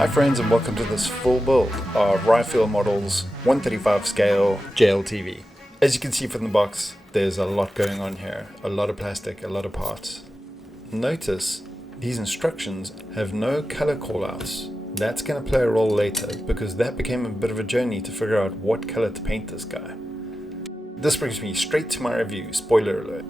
Hi friends, and welcome to this full build of Vallejo Model's 135 scale JLTV. As you can see from the box, there's a lot going on here. A lot of plastic, a lot of parts. Notice these instructions have no color callouts. That's going to play a role later because that became a bit of a journey to figure out what color to paint this guy. This brings me straight to my review, spoiler alert.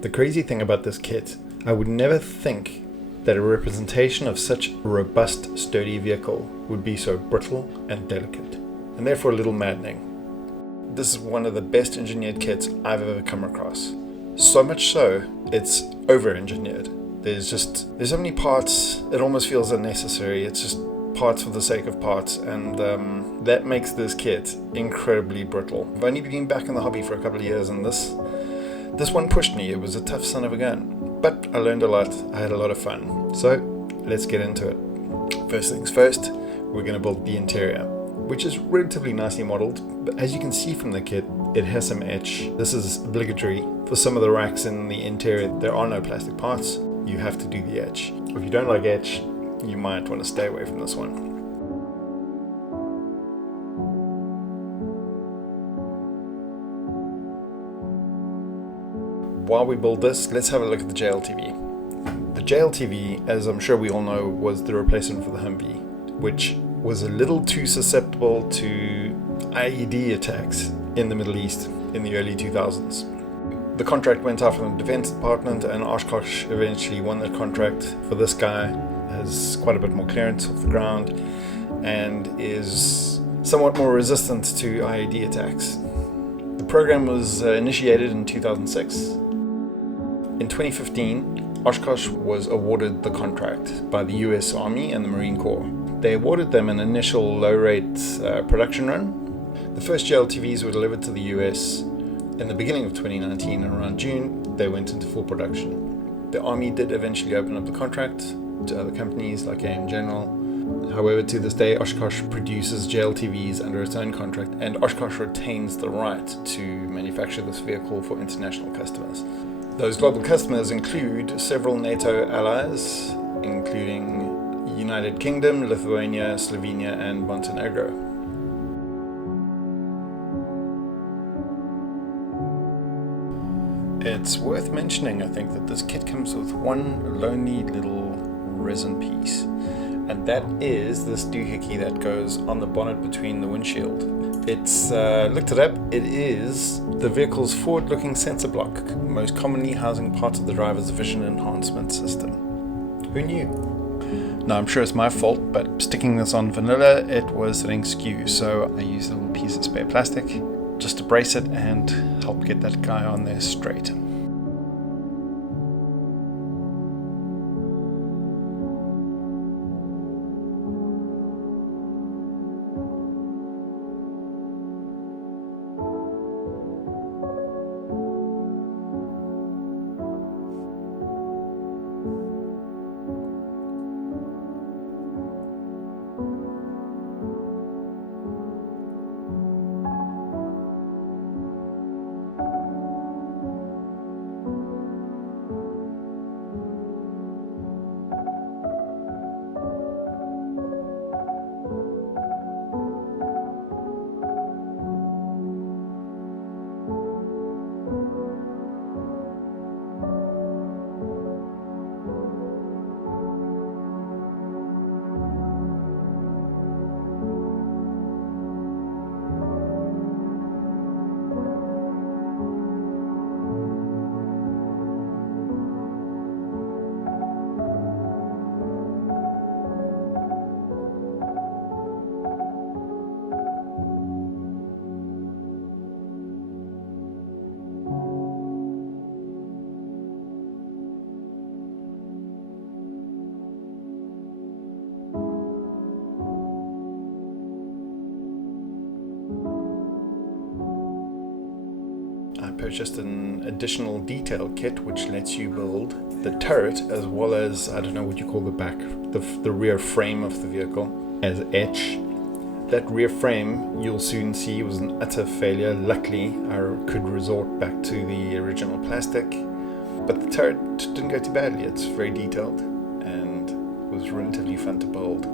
The crazy thing about this kit, I would never think that a representation of such a robust, sturdy vehicle would be so brittle and delicate, and therefore a little maddening. This is one of the best engineered kits I've ever come across. So much so, it's over-engineered. There's so many parts, it almost feels unnecessary. It's just parts for the sake of parts, and that makes this kit incredibly brittle. I've only been back in the hobby for a couple of years, and this one pushed me. It was a tough son of a gun. But I learned a lot, I had a lot of fun. So let's get into it. First things first, we're going to build the interior, which is relatively nicely modeled. But as you can see from the kit, it has some etch. This is obligatory. For some of the racks in the interior, there are no plastic parts. You have to do the etch. If you don't like etch, you might want to stay away from this one. While we build this, let's have a look at the JLTV. The JLTV, as I'm sure we all know, was the replacement for the Humvee, which was a little too susceptible to IED attacks in the Middle East in the early 2000s. The contract went out from the Defense Department, and Oshkosh eventually won the contract for this guy. Has quite a bit more clearance off the ground and is somewhat more resistant to IED attacks. The program was initiated in 2006. In 2015, Oshkosh was awarded the contract by the US Army and the Marine Corps. They awarded them an initial low-rate production run. The first JLTVs were delivered to the US in the beginning of 2019, and around June, they went into full production. The Army did eventually open up the contract to other companies like AM General. However, to this day, Oshkosh produces JLTVs under its own contract, and Oshkosh retains the right to manufacture this vehicle for international customers. Those global customers include several NATO allies, including United Kingdom, Lithuania, Slovenia, and Montenegro. It's worth mentioning, I think, that this kit comes with one lonely little resin piece, and that is this doohickey that goes on the bonnet between the windshield. It's looked it up. It is the vehicle's forward-looking sensor block, most commonly housing parts of the driver's vision enhancement system. Who knew? Now, I'm sure it's my fault, but sticking this on vanilla, it was sitting skew, so I used a little piece of spare plastic just to brace it and help get that guy on there straight. I purchased an additional detail kit which lets you build the turret as well as, I don't know what you call the back, the rear frame of the vehicle as etch. That rear frame, you'll soon see, was an utter failure. Luckily, I could resort back to the original plastic, but the turret didn't go too badly. It's very detailed and was relatively fun to build.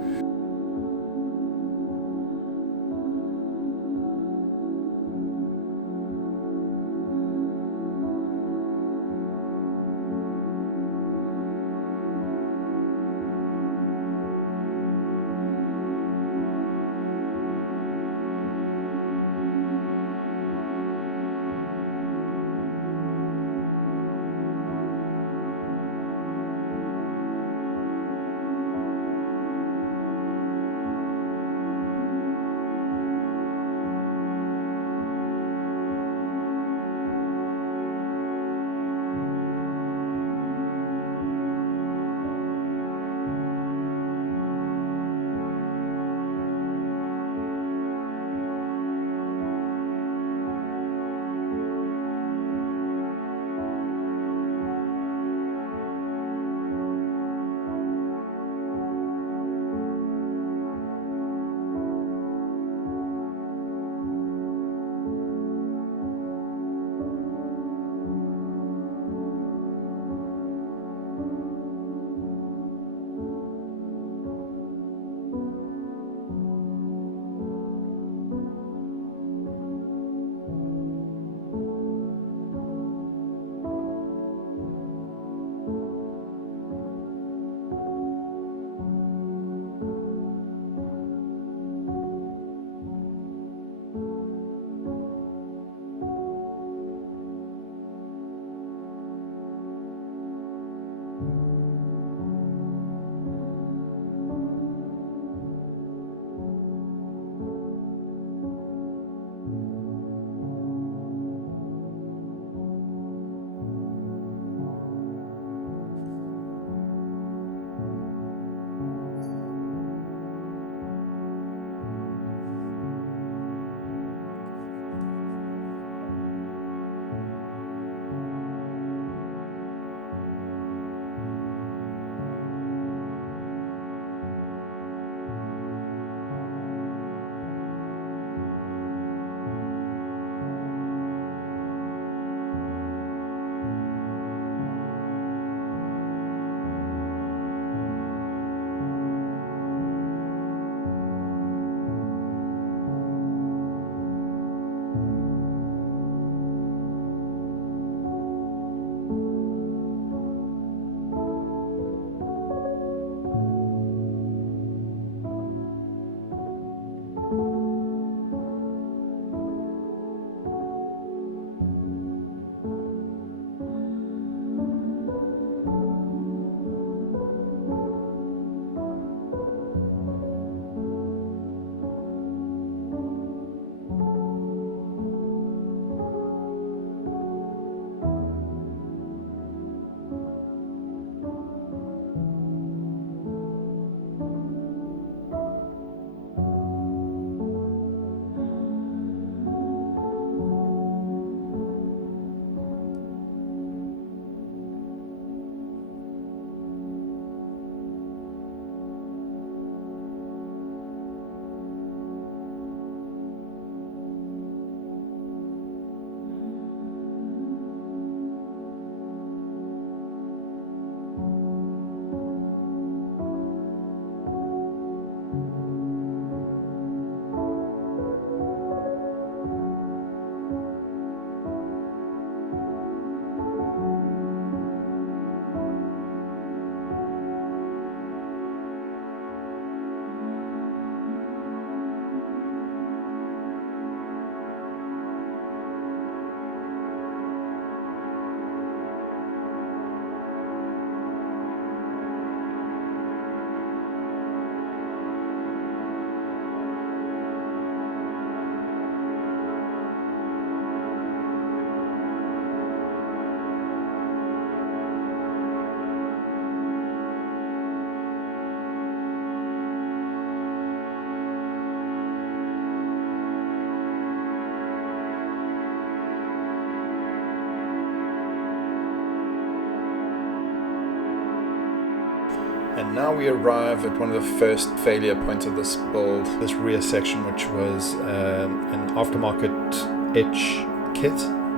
And now we arrive at one of the first failure points of this build, this rear section, which was an aftermarket etch kit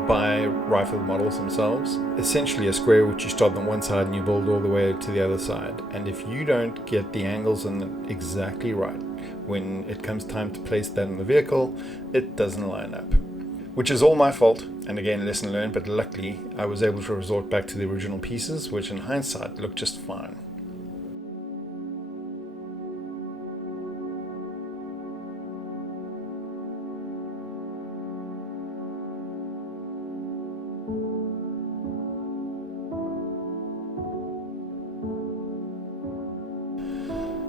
by Rifle Models themselves. Essentially a square which you start on one side and you build all the way to the other side. And if you don't get the angles in exactly right, when it comes time to place that in the vehicle, it doesn't line up. Which is all my fault, and again, lesson learned, but luckily I was able to resort back to the original pieces, which in hindsight look just fine.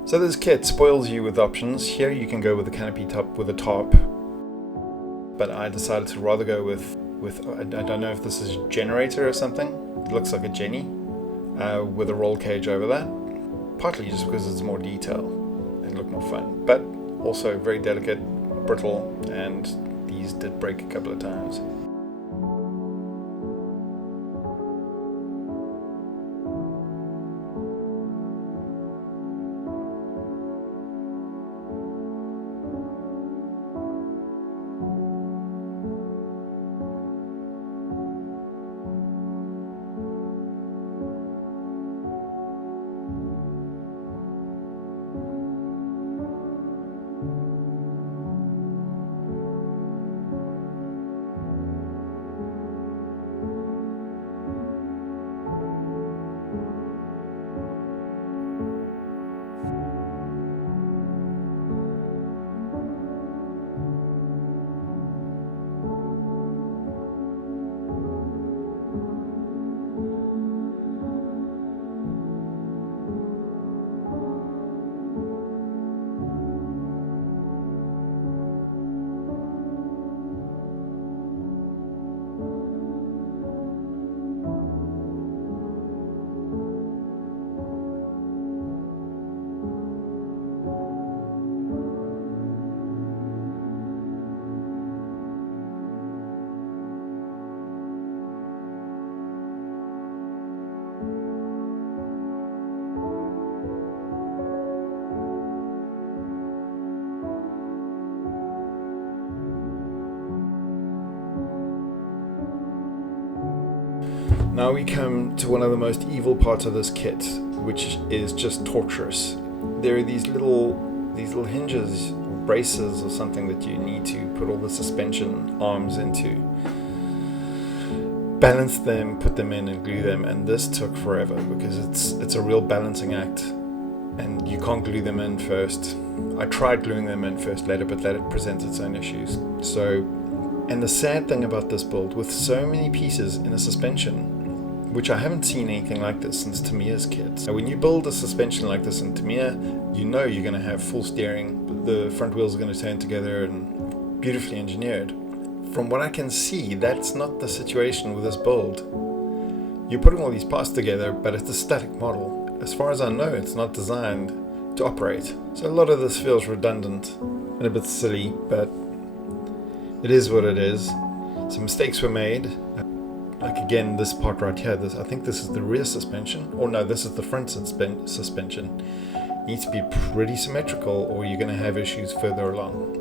So this kit spoils you with options. Here you can go with a canopy top with a top, but I decided to rather go with I don't know if this is a generator or something. It looks like a Jenny with a roll cage over that. Partly just because it's more detail and look more fun, but also very delicate, brittle, and these did break a couple of times. Now we come to one of the most evil parts of this kit, which is just torturous. There are these little hinges, or braces or something that you need to put all the suspension arms into. Balance them, put them in and glue them, and this took forever because it's a real balancing act and you can't glue them in first. I tried gluing them in first later, but that presents its own issues. And the sad thing about this build, with so many pieces in a suspension, which I haven't seen anything like this since Tamiya's kits. Now, when you build a suspension like this in Tamiya, you know you're going to have full steering, the front wheels are going to turn together and beautifully engineered. From what I can see, that's not the situation with this build. You're putting all these parts together, but it's a static model. As far as I know, it's not designed to operate. So a lot of this feels redundant and a bit silly, but it is what it is. Some mistakes were made. Like again, this part right here, I think this is the rear suspension, or no, this is the front suspension. Needs to be pretty symmetrical or you're going to have issues further along.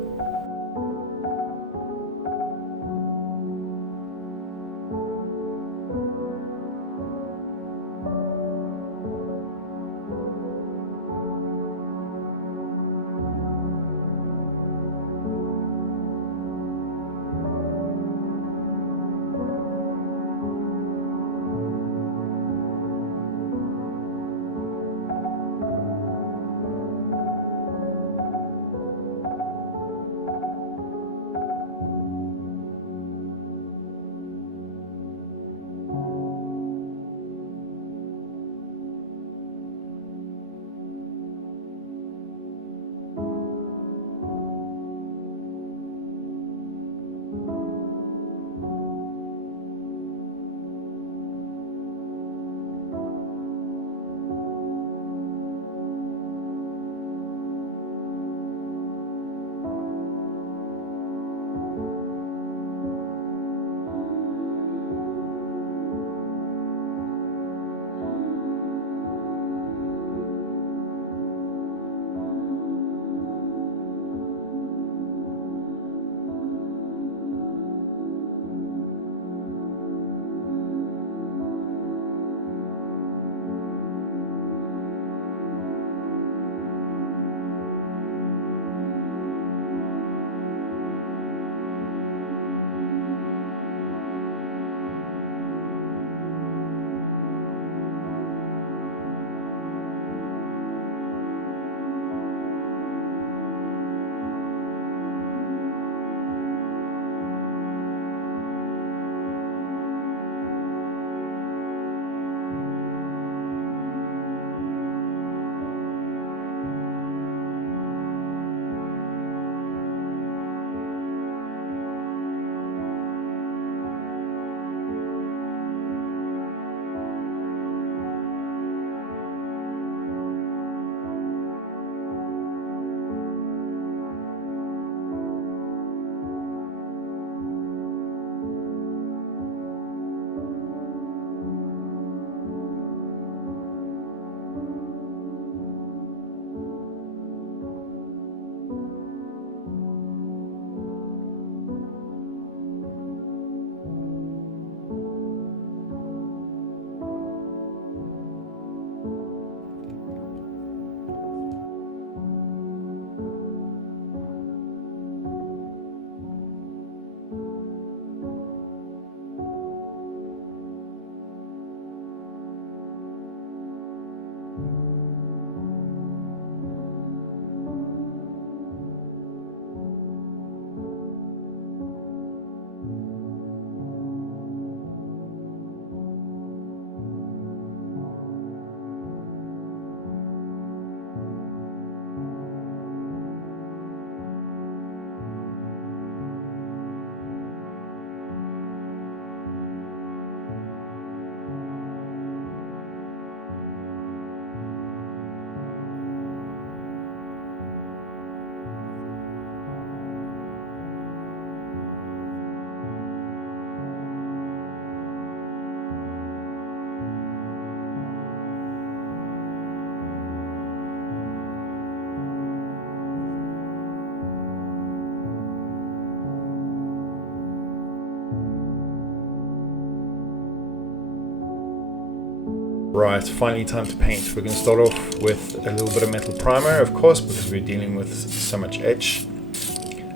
Right, finally time to paint. We're going to start off with a little bit of metal primer, of course, because we're dealing with so much etch.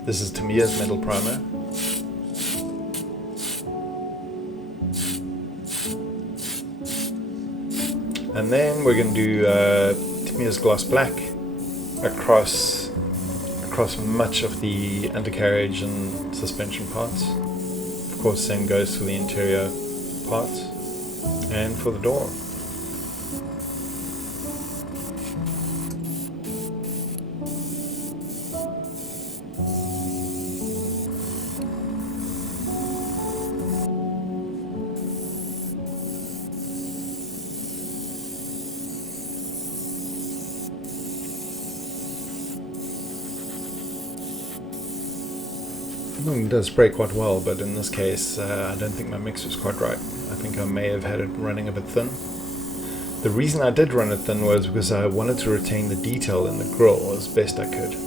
This is Tamiya's metal primer. And then we're going to do Tamiya's gloss black across much of the undercarriage and suspension parts. Of course, same goes for the interior parts and for the door. It does spray quite well, but in this case I don't think my mix was quite right. I think I may have had it running a bit thin. The reason I did run it thin was because I wanted to retain the detail in the grille as best I could.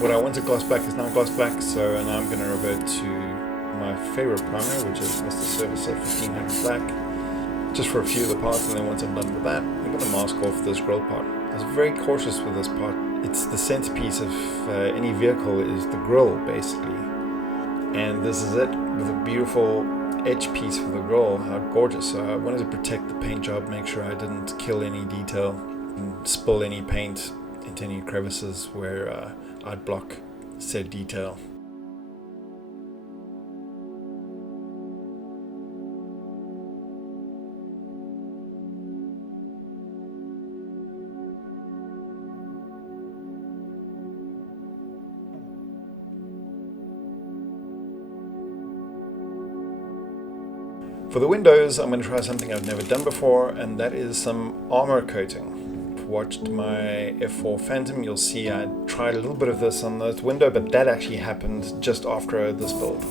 What I wanted gloss black is now gloss black, so now I'm going to revert to my favorite primer, which is Mr. Surfacer 1500 black, just for a few of the parts, and then once I'm done with that, I'm going to mask off this grille part. I was very cautious with this part. It's the centerpiece of any vehicle, is the grille basically, and this is it, with a beautiful etch piece for the grille. How gorgeous. So I wanted to protect the paint job, make sure I didn't kill any detail and spill any paint into any crevices where I'd block said detail. For the windows, I'm going to try something I've never done before, and that is some armor coating. Watched my F4 Phantom, you'll see I tried a little bit of this on the window, but that actually happened just after this build.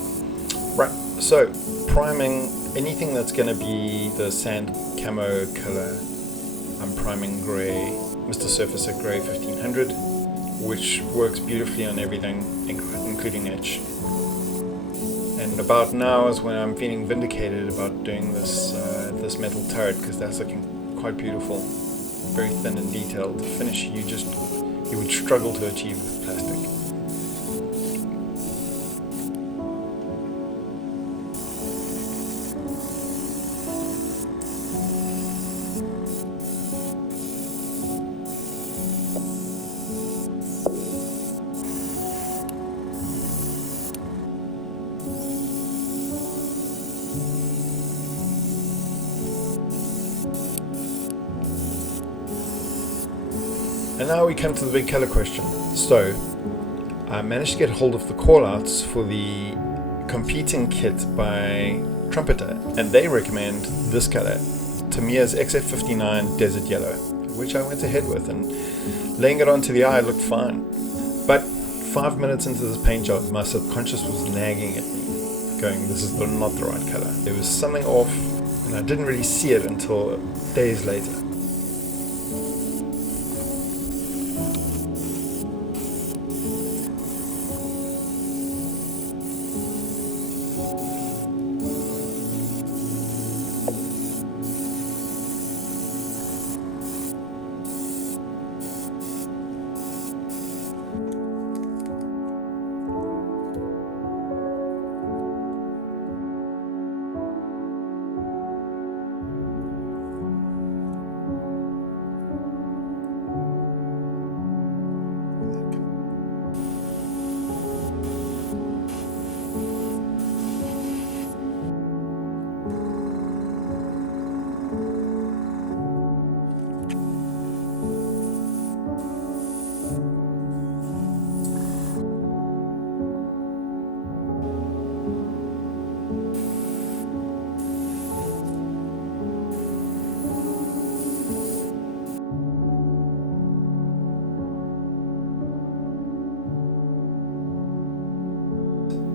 Right, so priming anything that's going to be the sand camo color. I'm priming grey, Mr. Surfacer Grey 1500, which works beautifully on everything, including etch. And about now is when I'm feeling vindicated about doing this this metal turret, because that's looking quite beautiful. Very thin and detailed. The finish you would struggle to achieve with plastic. And now we come to the big color question. So I managed to get hold of the callouts for the competing kit by Trumpeter, and they recommend this color, Tamiya's XF-59 Desert Yellow, which I went ahead with, and laying it onto the eye looked fine. But 5 minutes into this paint job, my subconscious was nagging at me, going, this is not the right color. There was something off, and I didn't really see it until days later.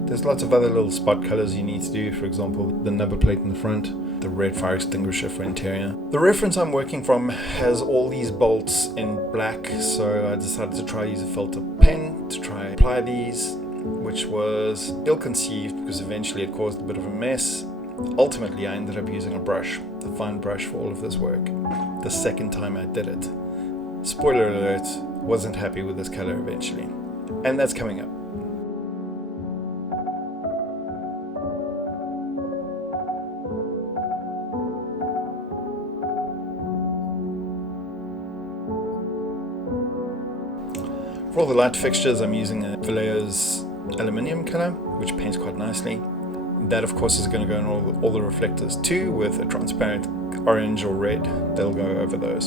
There's lots of other little spot colors you need to do, for example, the number plate in the front, the red fire extinguisher for interior. The reference I'm working from has all these bolts in black, so I decided to try use a filter pen to try apply these, which was ill-conceived because eventually it caused a bit of a mess. Ultimately, I ended up using a brush, a fine brush for all of this work, the second time I did it. Spoiler alert, wasn't happy with this color eventually. And that's coming up. For all the light fixtures, I'm using a Vallejo's Aluminium color, which paints quite nicely. That, of course, is going to go in all the reflectors too, with a transparent orange or red. They'll go over those.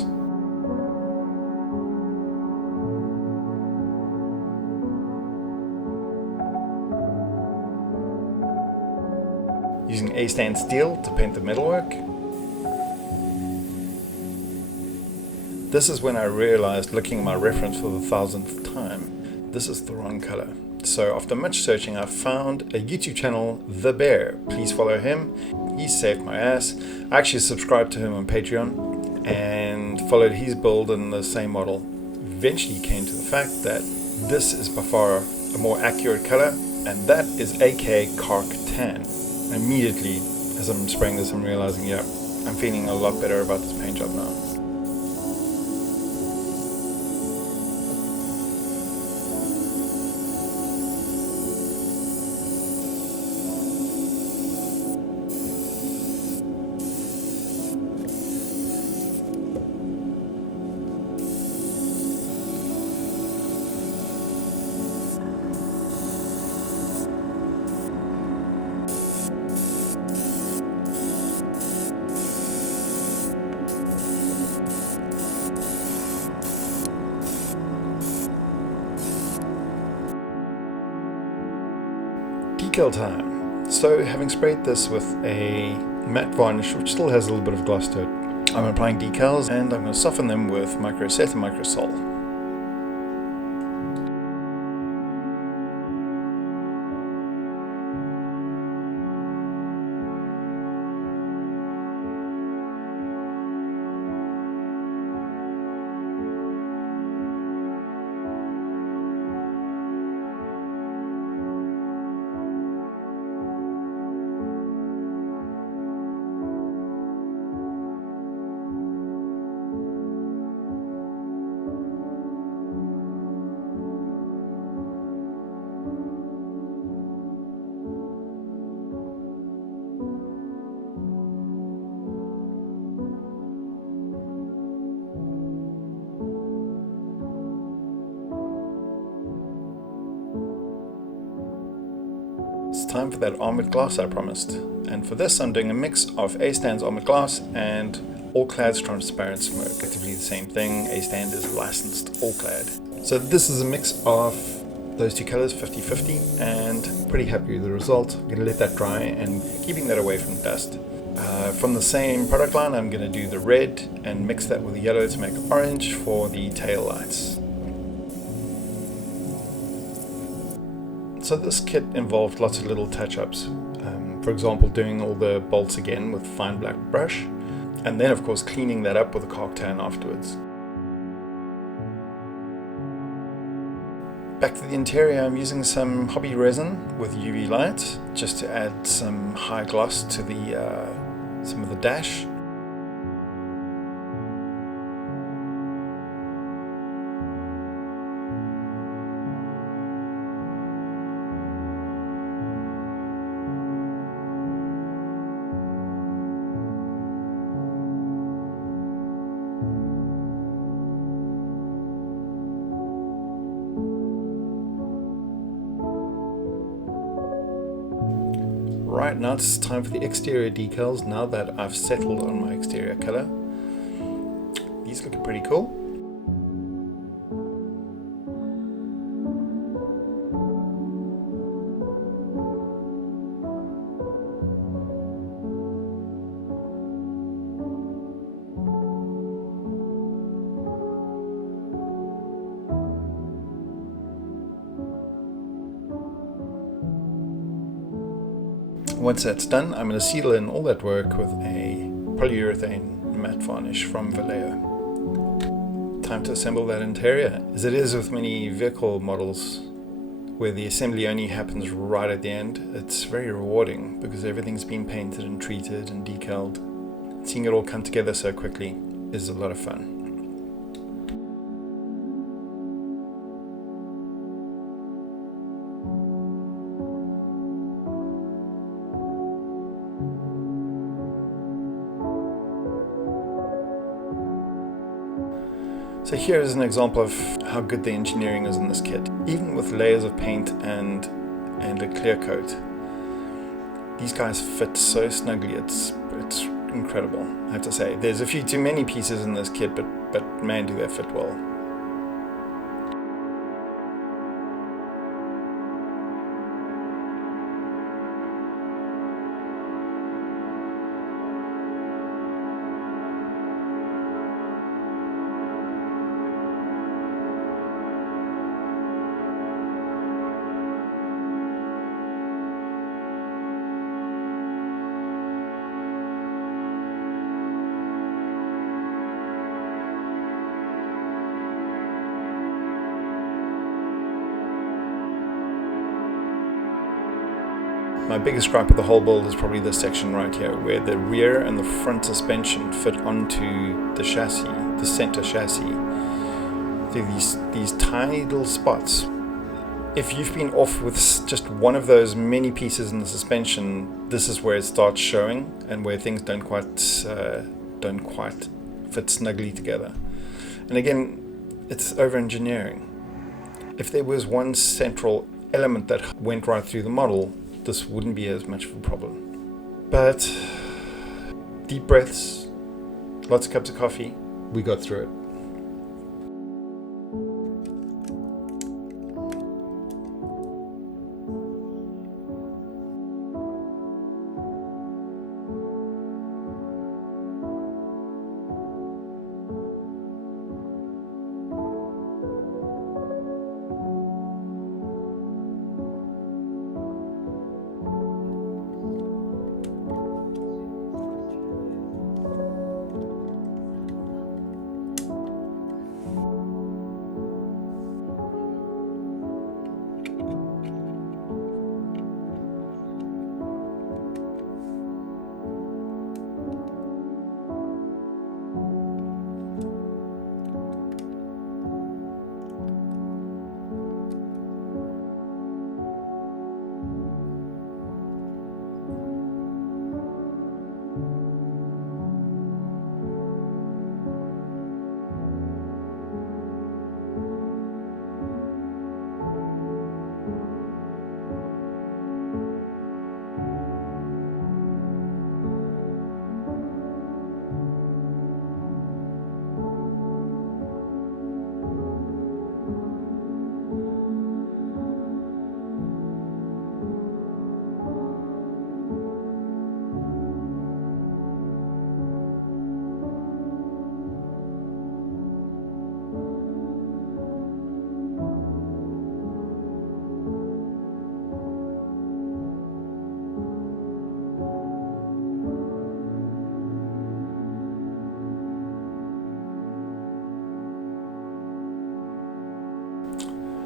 Using A-stand steel to paint the metalwork. This is when I realized, looking at my reference for the 1000th time, this is the wrong color. So after much searching, I found a YouTube channel, The Bear. Please follow him. He saved my ass. I actually subscribed to him on Patreon and followed his build in the same model. Eventually came to the fact that this is by far a more accurate color, and that is AK Carc Tan. Immediately, as I'm spraying this, I'm realizing, yeah, I'm feeling a lot better about this paint job now. Decal time. So having sprayed this with a matte varnish, which still has a little bit of gloss to it, I'm applying decals and I'm going to soften them with micro set and micro sol. It's time for that armored glass I promised. And for this I'm doing a mix of A-Stand's armored glass and Allclad's transparent smoke. Effectively the same thing. A-Stand is licensed Allclad. So this is a mix of those two colors, 50-50, and pretty happy with the result. I'm going to let that dry and keeping that away from dust. From the same product line, I'm going to do the red and mix that with the yellow to make orange for the tail lights. So this kit involved lots of little touch-ups. For example, doing all the bolts again with fine black brush, and then of course cleaning that up with a Carc Tan afterwards. Back to the interior, I'm using some hobby resin with UV light just to add some high gloss to the some of the dash. Right, now it's time for the exterior decals. Now that I've settled on my exterior color, these look pretty cool. Once that's done, I'm going to seal in all that work with a polyurethane matte varnish from Vallejo. Time to assemble that interior. As it is with many vehicle models where the assembly only happens right at the end, it's very rewarding because everything's been painted and treated and decaled. Seeing it all come together so quickly is a lot of fun. So here is an example of how good the engineering is in this kit. Even with layers of paint and a clear coat, these guys fit so snugly, it's incredible, I have to say. There's a few too many pieces in this kit, but man, do they fit well. My biggest gripe with the whole build is probably this section right here, where the rear and the front suspension fit onto the chassis, the center chassis, through these tiny little spots. If you've been off with just one of those many pieces in the suspension, this is where it starts showing and where things don't quite fit snugly together. And again, it's over-engineering. If there was one central element that went right through the model, this wouldn't be as much of a problem. But deep breaths, lots of cups of coffee, we got through it.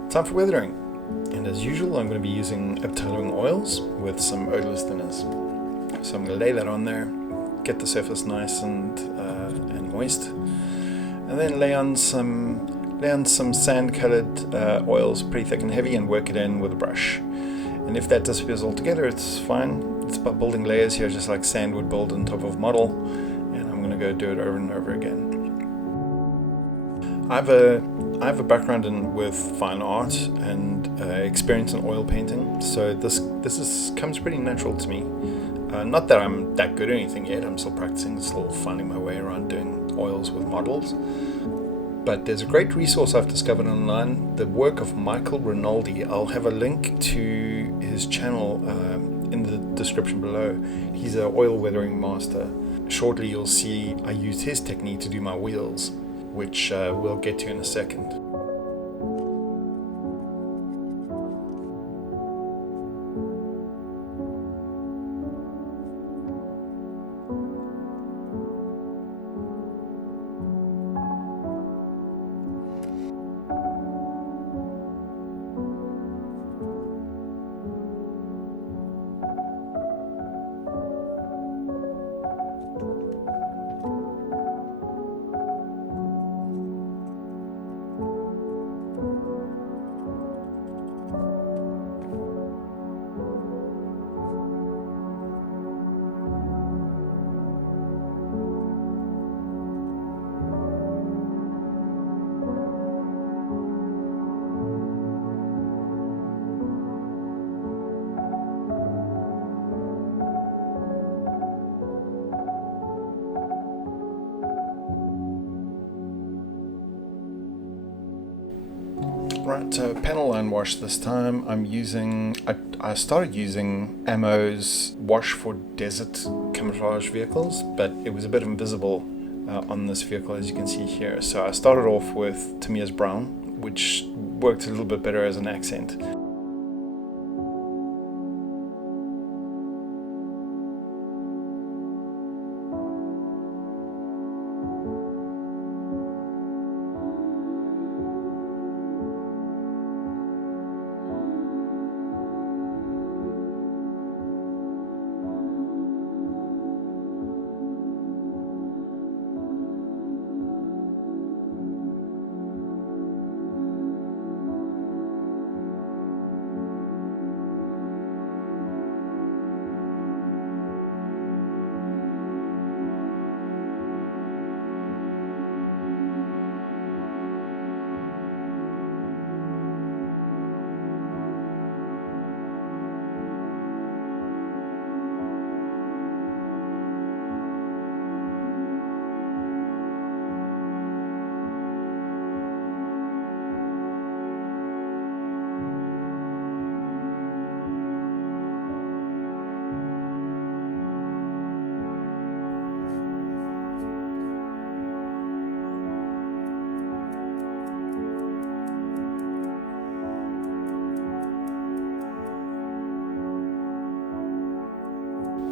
Time for weathering, and as usual I'm going to be using Aluminium oils with some odorless thinners. So I'm going to lay that on there, get the surface nice and moist, and then lay on some sand colored oils, pretty thick and heavy, and work it in with a brush. And if that disappears altogether, it's fine. It's about building layers here, just like sand would build on top of model, and I'm going to go do it over and over again. I have a background with fine art and experience in oil painting, so this comes pretty natural to me. Not that I'm that good at anything yet, I'm still practicing, still finding my way around doing oils with models. But there's a great resource I've discovered online, the work of Michael Rinaldi. I'll have a link to his channel in the description below. He's an oil weathering master. Shortly you'll see I use his technique to do my wheels, which we'll get to in a second. Right, so panel line wash this time. I started using Ammo's wash for desert camouflage vehicles, but it was a bit invisible on this vehicle, as you can see here. So I started off with Tamiya's brown, which worked a little bit better as an accent.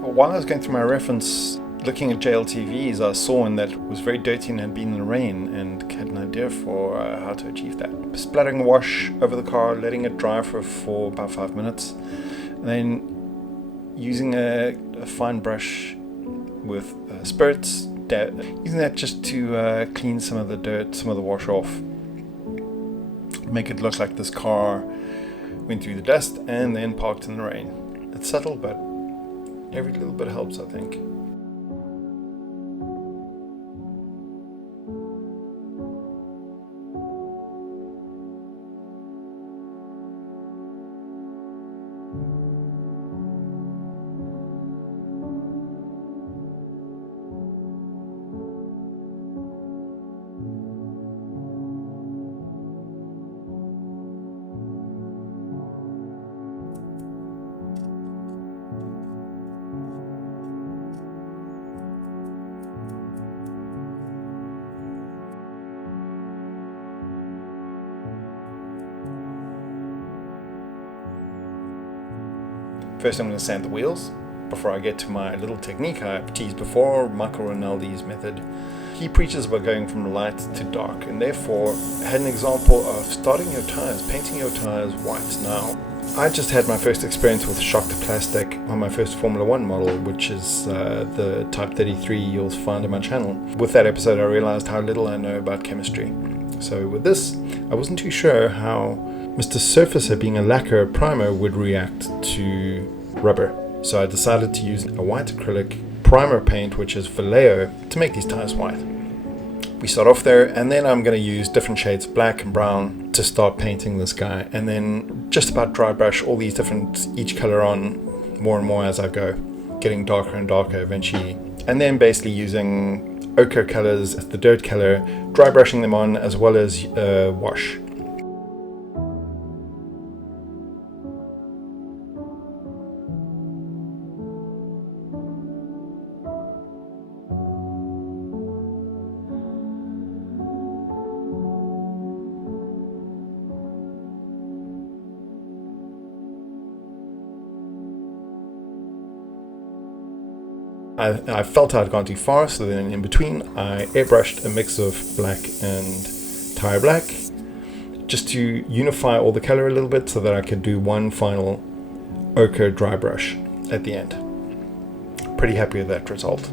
While I was going through my reference, looking at JLTVs, I saw one that was very dirty and had been in the rain, and had an idea for how to achieve that. Splattering the wash over the car, letting it dry for about 5 minutes, and then using a fine brush with spirits, using that just to clean some of the dirt, some of the wash off. Make it look like this car went through the dust and then parked in the rain. It's subtle, but every little bit helps, I think. First I'm going to sand the wheels before I get to my little technique I teased before, Michael Rinaldi's method. He preaches about going from light to dark, and therefore had an example of starting your tires, painting your tires white. Now, I just had my first experience with shocked plastic on my first Formula 1 model, which is the Type 33 you'll find on my channel. With that episode I realized how little I know about chemistry. So with this, I wasn't too sure how Mr. Surfacer, being a lacquer primer, would react to rubber. So I decided to use a white acrylic primer paint, which is Vallejo, to make these tires white. We start off there, and then I'm going to use different shades of black and brown to start painting this guy, and then just about dry brush all these different, each color on more and more as I go, getting darker and darker eventually, and then basically using ochre colors as the dirt color, dry brushing them on as well as wash. I felt I'd gone too far, so then in between I airbrushed a mix of black and tire black just to unify all the color a little bit so that I could do one final ochre dry brush at the end. Pretty happy with that result.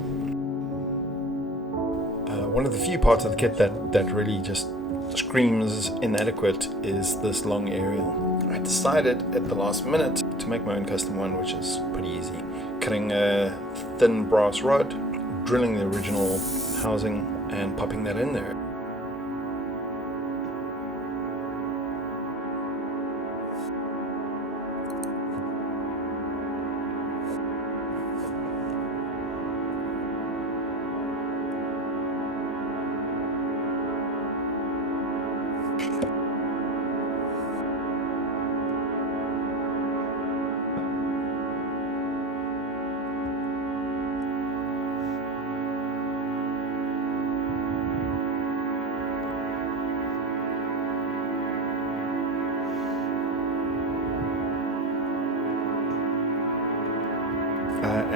One of the few parts of the kit that really just screams inadequate is this long aerial. I decided at the last minute to make my own custom one, which is pretty easy. Cutting a thin brass rod, drilling the original housing and popping that in there.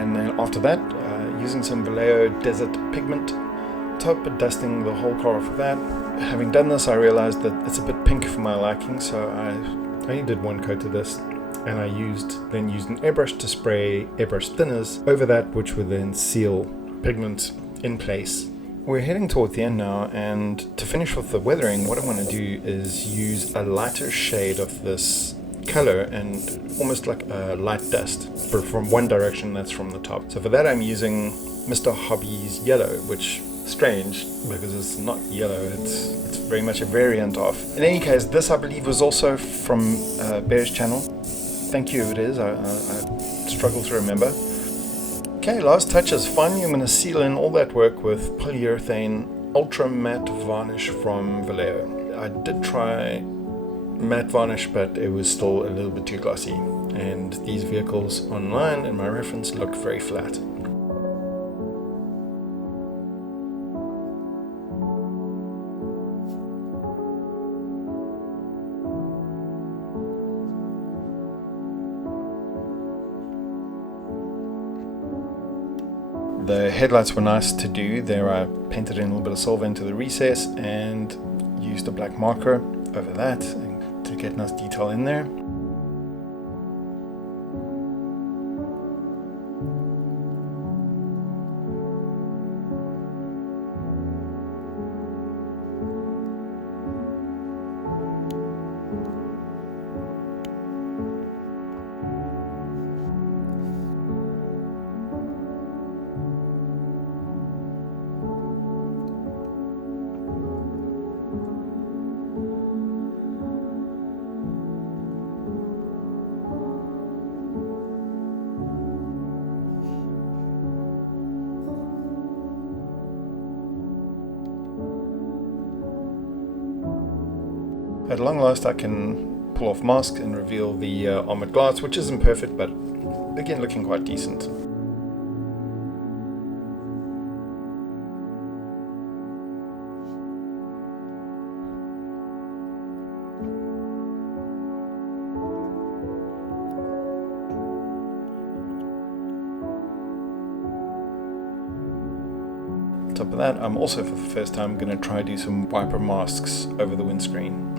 And then after that, using some Vallejo Desert pigment top, dusting the whole car off with that. Having done this, I realized that it's a bit pink for my liking, so I only did one coat of this, and I then used an airbrush to spray airbrush thinners over that, which would then seal pigment in place. We're heading toward the end now, and to finish with the weathering, what I want to do is use a lighter shade of this color and almost like a light dust, but from one direction, that's from the top. So for that I'm using Mr. Hobby's yellow, which is strange because it's not yellow, it's very much a variant of. In any case, this I believe was also from Bear's channel. Thank you if it is, I struggle to remember. Okay, last touches. Finally I'm going to seal in all that work with polyurethane ultra matte varnish from Vallejo. I did try matte varnish, but it was still a little bit too glossy, and these vehicles online in my reference looked very flat. The headlights were nice to do. There I painted in a little bit of silver into the recess and used a black marker over that to get nice detail in there. At long last I can pull off mask and reveal the armored glass, which isn't perfect, but again looking quite decent. On top of that, I'm also for the first time going to try do some wiper masks over the windscreen.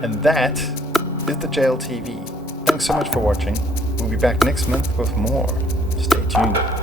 And that is the JLTV. Thanks so much for watching. We'll be back next month with more. Stay tuned.